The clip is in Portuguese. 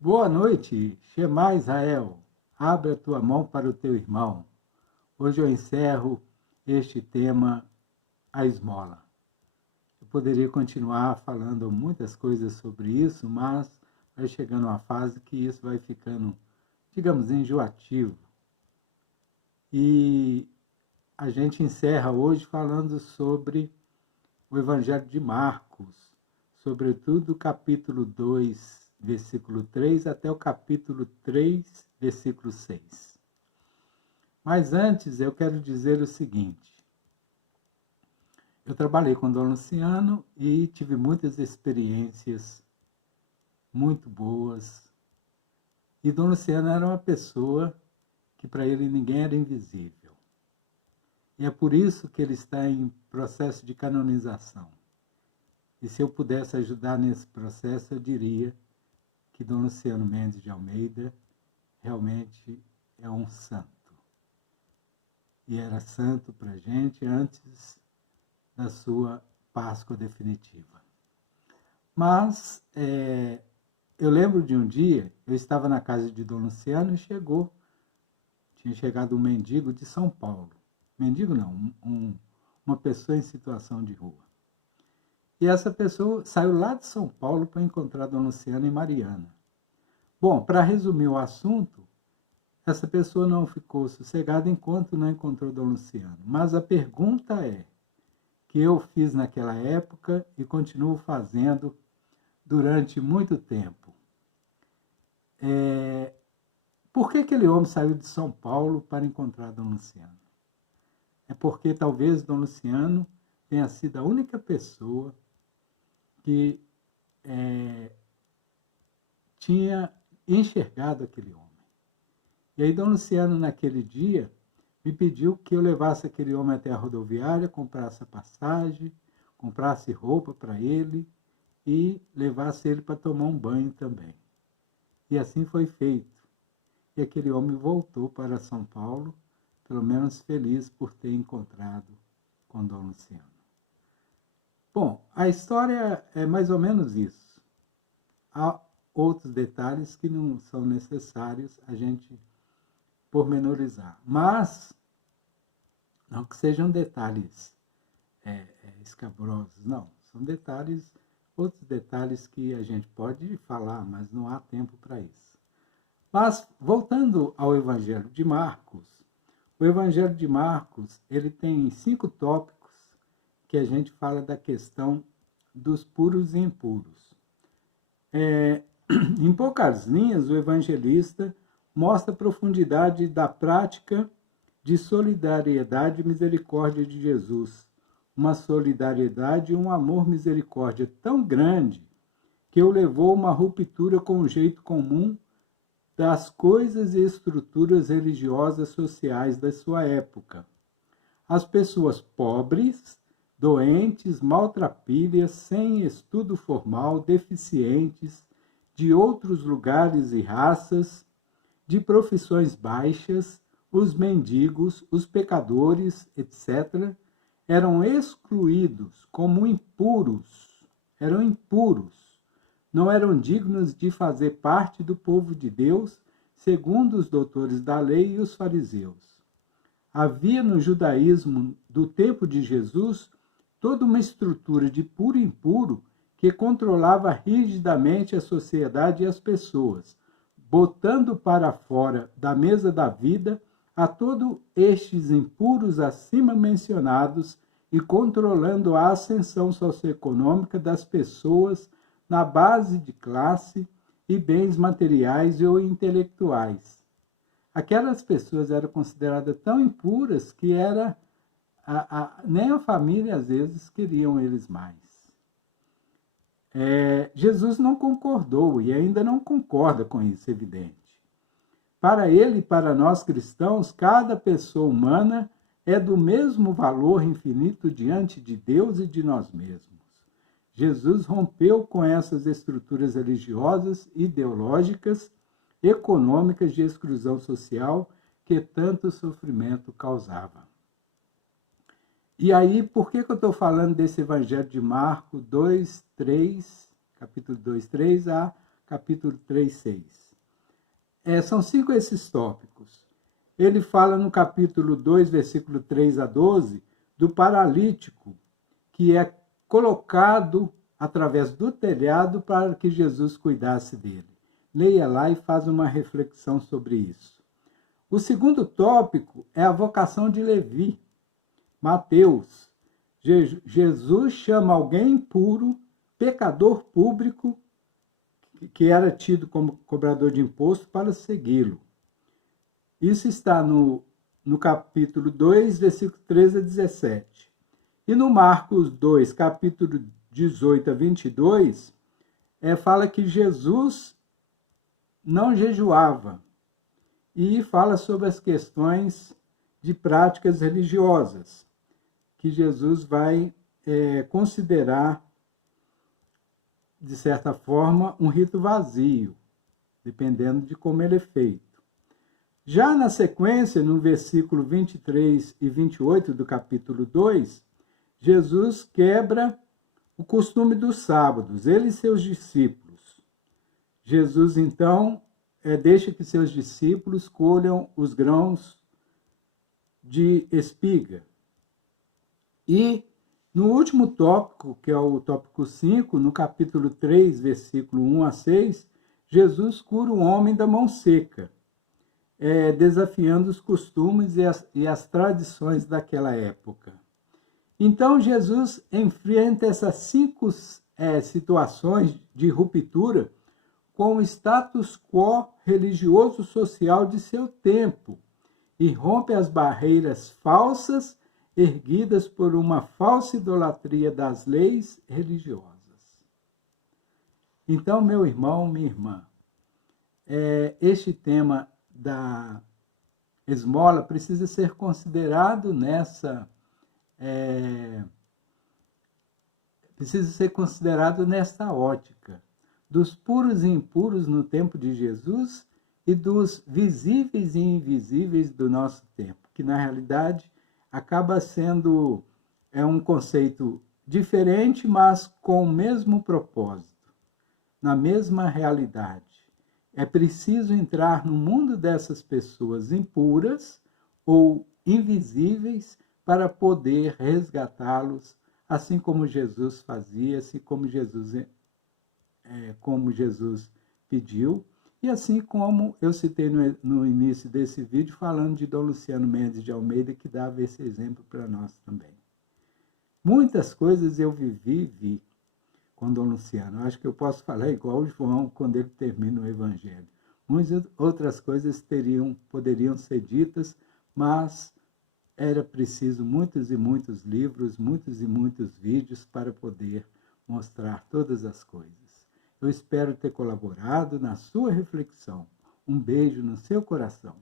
Boa noite, Shema Israel. Abre a tua mão para o teu irmão. Hoje eu encerro este tema, a esmola. Eu poderia continuar falando muitas coisas sobre isso, mas vai chegando uma fase que isso vai ficando, digamos, enjoativo. E a gente encerra hoje falando sobre o Evangelho de Marcos, sobretudo o capítulo 2, versículo 3, até o capítulo 3, versículo 6. Mas antes eu quero dizer o seguinte: eu trabalhei com Dom Luciano e tive muitas experiências muito boas. E Dom Luciano era uma pessoa que para ele ninguém era invisível. E é por isso que ele está em processo de canonização. E se eu pudesse ajudar nesse processo, eu diria que Dom Luciano Mendes de Almeida realmente é um santo. E era santo para a gente antes da sua Páscoa definitiva. Mas eu lembro de um dia, eu estava na casa de Dom Luciano e tinha chegado um mendigo de São Paulo. Mendigo não, uma pessoa em situação de rua. E essa pessoa saiu lá de São Paulo para encontrar Dom Luciano em Mariana. Bom, para resumir o assunto, essa pessoa não ficou sossegada enquanto não encontrou Dom Luciano. Mas a pergunta que eu fiz naquela época e continuo fazendo durante muito tempo. Por que aquele homem saiu de São Paulo para encontrar Dom Luciano? É porque talvez Dom Luciano tenha sido a única pessoa que tinha enxergado aquele homem. E aí Dom Luciano, naquele dia, me pediu que eu levasse aquele homem até a rodoviária, comprasse a passagem, comprasse roupa para ele e levasse ele para tomar um banho também. E assim foi feito. E aquele homem voltou para São Paulo, pelo menos feliz por ter encontrado com Dom Luciano. Bom, a história é mais ou menos isso. Há outros detalhes que não são necessários a gente pormenorizar. Mas, não que sejam detalhes escabrosos, não. São detalhes, outros detalhes que a gente pode falar, mas não há tempo para isso. Mas, voltando ao Evangelho de Marcos, o Evangelho de Marcos ele tem 5 tópicos que a gente fala da questão dos puros e impuros. Em poucas linhas, o evangelista mostra a profundidade da prática de solidariedade e misericórdia de Jesus. Uma solidariedade e um amor misericórdia tão grande que o levou a uma ruptura com o jeito comum das coisas e estruturas religiosas sociais da sua época. As pessoas pobres, doentes, maltrapilhas, sem estudo formal, deficientes, de outros lugares e raças, de profissões baixas, os mendigos, os pecadores, etc., eram excluídos como impuros, eram impuros, não eram dignos de fazer parte do povo de Deus, segundo os doutores da lei e os fariseus. Havia no judaísmo do tempo de Jesus toda uma estrutura de puro e impuro que controlava rigidamente a sociedade e as pessoas, botando para fora da mesa da vida a todos estes impuros acima mencionados e controlando a ascensão socioeconômica das pessoas na base de classe e bens materiais ou intelectuais. Aquelas pessoas eram consideradas tão impuras que nem a família às vezes queriam eles mais. Jesus não concordou e ainda não concorda com isso, evidente. Para ele e para nós cristãos, cada pessoa humana é do mesmo valor infinito diante de Deus e de nós mesmos. Jesus rompeu com essas estruturas religiosas, ideológicas, econômicas de exclusão social que tanto sofrimento causava. E aí, por que eu estou falando desse Evangelho de Marcos 2, 3, capítulo 2, 3 a capítulo 3, 6. São 5 esses tópicos. Ele fala no capítulo 2, versículo 3 a 12, do paralítico, que é colocado através do telhado para que Jesus cuidasse dele. Leia lá e faz uma reflexão sobre isso. O segundo tópico é a vocação de Levi. Mateus. Jesus chama alguém impuro, pecador público, que era tido como cobrador de imposto, para segui-lo. Isso está no capítulo 2, versículo 13 a 17. E no Marcos 2, capítulo 18 a 22, fala que Jesus não jejuava e fala sobre as questões de práticas religiosas, que Jesus vai considerar, de certa forma, um rito vazio, dependendo de como ele é feito. Já na sequência, no versículo 23 e 28 do capítulo 2, Jesus quebra o costume dos sábados, ele e seus discípulos. Jesus, então, deixa que seus discípulos colham os grãos de espiga. E no último tópico, que é o tópico 5, no capítulo 3, versículo 1 a 6, Jesus cura o homem da mão seca, desafiando os costumes e as tradições daquela época. Então, Jesus enfrenta essas 5 situações de ruptura com o status quo religioso-social de seu tempo e rompe as barreiras falsas erguidas por uma falsa idolatria das leis religiosas. Então, meu irmão, minha irmã, este tema da esmola precisa ser considerado nessa ótica dos puros e impuros no tempo de Jesus e dos visíveis e invisíveis do nosso tempo, que na realidade acaba sendo um conceito diferente, mas com o mesmo propósito, na mesma realidade. É preciso entrar no mundo dessas pessoas impuras ou invisíveis para poder resgatá-los, assim como Jesus fazia, assim como Jesus pediu, e assim como eu citei no início desse vídeo, falando de Dom Luciano Mendes de Almeida, que dava esse exemplo para nós também. Muitas coisas eu vi com Dom Luciano. Eu acho que eu posso falar igual o João quando ele termina o Evangelho. Muitas outras coisas poderiam ser ditas, mas era preciso muitos e muitos livros, muitos e muitos vídeos para poder mostrar todas as coisas. Eu espero ter colaborado na sua reflexão. Um beijo no seu coração.